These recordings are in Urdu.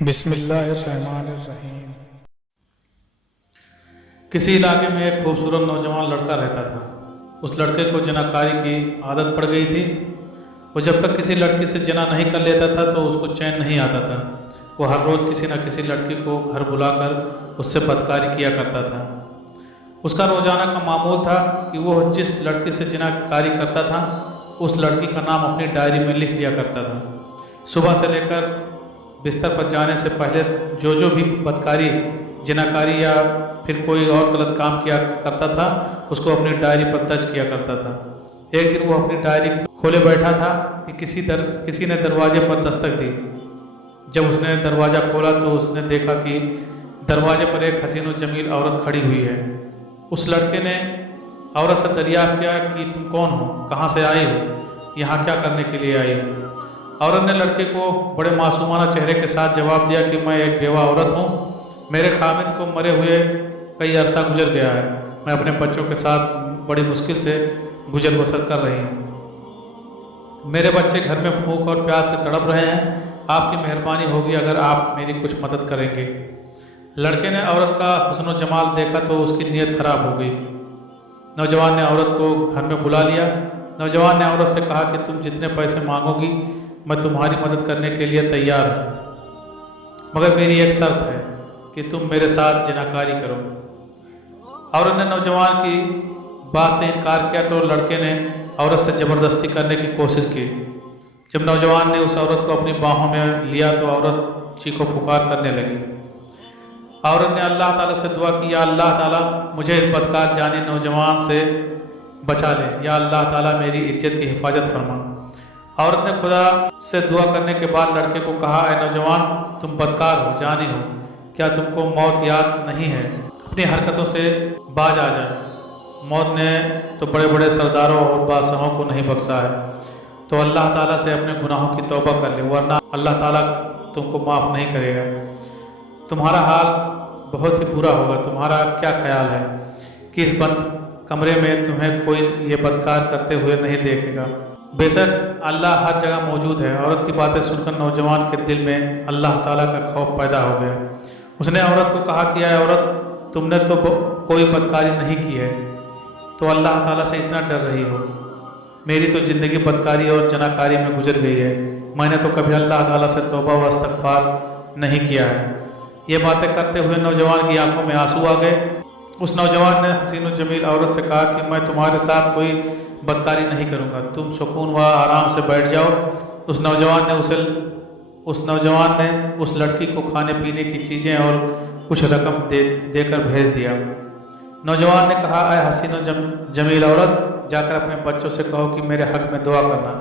بسم اللہ الرحمن الرحیم۔ کسی علاقے میں ایک خوبصورت نوجوان لڑکا رہتا تھا۔ اس لڑکے کو جناکاری کی عادت پڑ گئی تھی۔ وہ جب تک کسی لڑکی سے جنا نہیں کر لیتا تھا تو اس کو چین نہیں آتا تھا۔ وہ ہر روز کسی نہ کسی لڑکی کو گھر بلا کر اس سے بدکاری کیا کرتا تھا۔ اس کا روزانہ کا معمول تھا کہ وہ جس لڑکی سے جناکاری کرتا تھا اس لڑکی کا نام اپنی ڈائری میں لکھ لیا کرتا تھا۔ صبح سے لے کر بستر پر جانے سے پہلے جو بھی بدکاری، جناکاری یا پھر کوئی اور غلط کام کیا کرتا تھا اس کو اپنی ڈائری پر درج کیا کرتا تھا۔ ایک دن وہ اپنی ڈائری کھولے بیٹھا تھا کہ کسی نے دروازے پر دستک دی۔ جب اس نے دروازہ کھولا تو اس نے دیکھا کہ دروازے پر ایک حسین و جمیل عورت کھڑی ہوئی ہے۔ اس لڑکے نے عورت سے دریافت کیا کہ تم کون ہو، کہاں سے آئی ہو، یہاں کیا کرنے کے لیے آئی ہو؟ عورت نے لڑکے کو بڑے معصومانہ چہرے کے ساتھ جواب دیا کہ میں ایک بیوہ عورت ہوں، میرے خامد کو مرے ہوئے کئی عرصہ گزر گیا ہے، میں اپنے بچوں کے ساتھ بڑی مشکل سے گزر بسر کر رہی ہوں، میرے بچے گھر میں بھوک اور پیاس سے تڑپ رہے ہیں، آپ کی مہربانی ہوگی اگر آپ میری کچھ مدد کریں گے۔ لڑکے نے عورت کا حسن و جمال دیکھا تو اس کی نیت خراب ہو گئی۔ نوجوان نے عورت کو گھر میں بلا لیا۔ نوجوان نے عورت سے کہا کہ تم جتنے پیسے مانگو گی میں تمہاری مدد کرنے کے لیے تیار ہوں، مگر میری ایک شرط ہے کہ تم میرے ساتھ جناکاری کرو۔ عورت نے نوجوان کی بات سے انکار کیا تو لڑکے نے عورت سے زبردستی کرنے کی کوشش کی۔ جب نوجوان نے اس عورت کو اپنی باہوں میں لیا تو عورت چیخو پکار کرنے لگی۔ عورت نے اللہ تعالیٰ سے دعا کی، یا اللہ تعالیٰ مجھے اس بدکار جانی نوجوان سے بچا لے، یا اللہ تعالیٰ میری عزت کی حفاظت فرما۔ عورت نے خدا سے دعا کرنے کے بعد لڑکے کو کہا، اے نوجوان تم بدکار ہو، جانی ہو، کیا تم کو موت یاد نہیں ہے؟ اپنی حرکتوں سے باز آ جائے، موت نے تو بڑے بڑے سرداروں اور بادشاہوں کو نہیں بخشا ہے، تو اللہ تعالیٰ سے اپنے گناہوں کی توبہ کر لے ورنہ اللہ تعالیٰ تم کو معاف نہیں کرے گا، تمہارا حال بہت ہی برا ہوگا۔ تمہارا کیا خیال ہے کہ اس بند کمرے میں تمہیں کوئی یہ بدکار کرتے ہوئے نہیں دیکھے گا؟ بے شک اللہ ہر جگہ موجود ہے۔ عورت کی باتیں سن کر نوجوان کے دل میں اللہ تعالیٰ کا خوف پیدا ہو گیا۔ اس نے عورت کو کہا کہ اے عورت تم نے تو کوئی بدکاری نہیں کی ہے تو اللہ تعالیٰ سے اتنا ڈر رہی ہو؟ میری تو زندگی بدکاری اور جناکاری میں گزر گئی ہے، میں نے تو کبھی اللہ تعالیٰ سے توبہ و استغفار نہیں کیا ہے۔ یہ باتیں کرتے ہوئے نوجوان کی آنکھوں میں آنسو آ گئے۔ اس نوجوان نے حسین و جمیل عورت سے کہا کہ میں تمہارے ساتھ کوئی بدکاری نہیں کروں گا، تم سکون و آرام سے بیٹھ جاؤ۔ اس نوجوان نے اس لڑکی کو کھانے پینے کی چیزیں اور کچھ رقم دے کر بھیج دیا۔ نوجوان نے کہا، اے حسین و جمیل عورت جا کر اپنے بچوں سے کہو کہ میرے حق میں دعا کرنا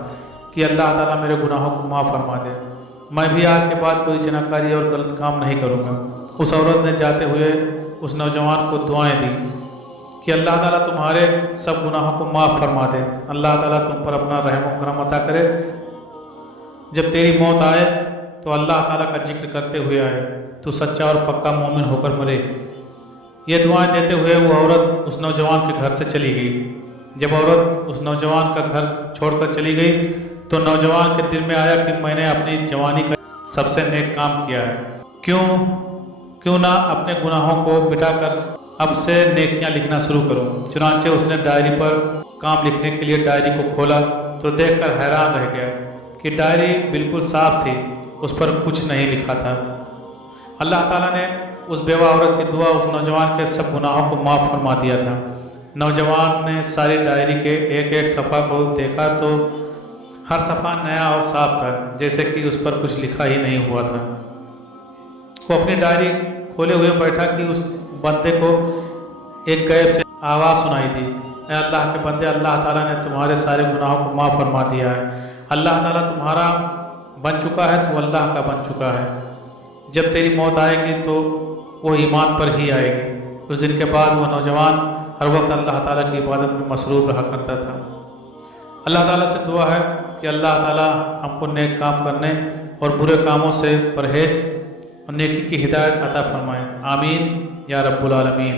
کہ اللہ تعالیٰ میرے گناہوں کو معاف فرما دے، میں بھی آج کے بعد کوئی جناکاری اور غلط کام نہیں کروں گا۔ اس عورت نے جاتے ہوئے اس نوجوان کو دعائیں دی کہ اللہ تعالیٰ تمہارے سب گناہوں کو معاف فرما دے، اللہ تعالیٰ تم پر اپنا رحم و کرم عطا کرے، جب تیری موت آئے تو اللہ تعالیٰ کا ذکر کرتے ہوئے آئے، تو سچا اور پکا مومن ہو کر مرے۔ یہ دعائیں دیتے ہوئے وہ عورت اس نوجوان کے گھر سے چلی گئی۔ جب عورت اس نوجوان کا گھر چھوڑ کر چلی گئی تو نوجوان کے دل میں آیا کہ میں نے اپنی جوانی کا سب سے نیک کام کیا ہے، کیوں نہ اپنے گناہوں کو مٹا کر اب سے نیکیاں لکھنا شروع کروں۔ چنانچہ اس نے ڈائری پر کام لکھنے کے لیے ڈائری کو کھولا تو دیکھ کر حیران رہ گیا کہ ڈائری بالکل صاف تھی، اس پر کچھ نہیں لکھا تھا۔ اللہ تعالیٰ نے اس بیوہ عورت کی دعا اس نوجوان کے سب گناہوں کو معاف فرما دیا تھا۔ نوجوان نے ساری ڈائری کے ایک ایک صفحہ کو دیکھا تو ہر صفحہ نیا اور صاف تھا، جیسے کہ اس پر کچھ لکھا ہی نہیں ہوا تھا۔ وہ اپنی ڈائری کھولے ہوئے بیٹھا کہ اس بندے کو ایک غیب سے آواز سنائی دی، اے اللہ کے بندے، اللہ تعالیٰ نے تمہارے سارے گناہوں کو معاف فرما دیا ہے، اللہ تعالیٰ تمہارا بن چکا ہے تو اللہ کا بن چکا ہے، جب تیری موت آئے گی تو وہ ایمان پر ہی آئے گی۔ اس دن کے بعد وہ نوجوان ہر وقت اللہ تعالیٰ کی عبادت میں مصروف رہا کرتا تھا۔ اللہ تعالیٰ سے دعا ہے کہ اللہ تعالیٰ ہم کو نیک کام کرنے اور برے کاموں سے پرہیز اور نیکی کی ہدایت عطا فرمائے، آمین یا رب العالمین۔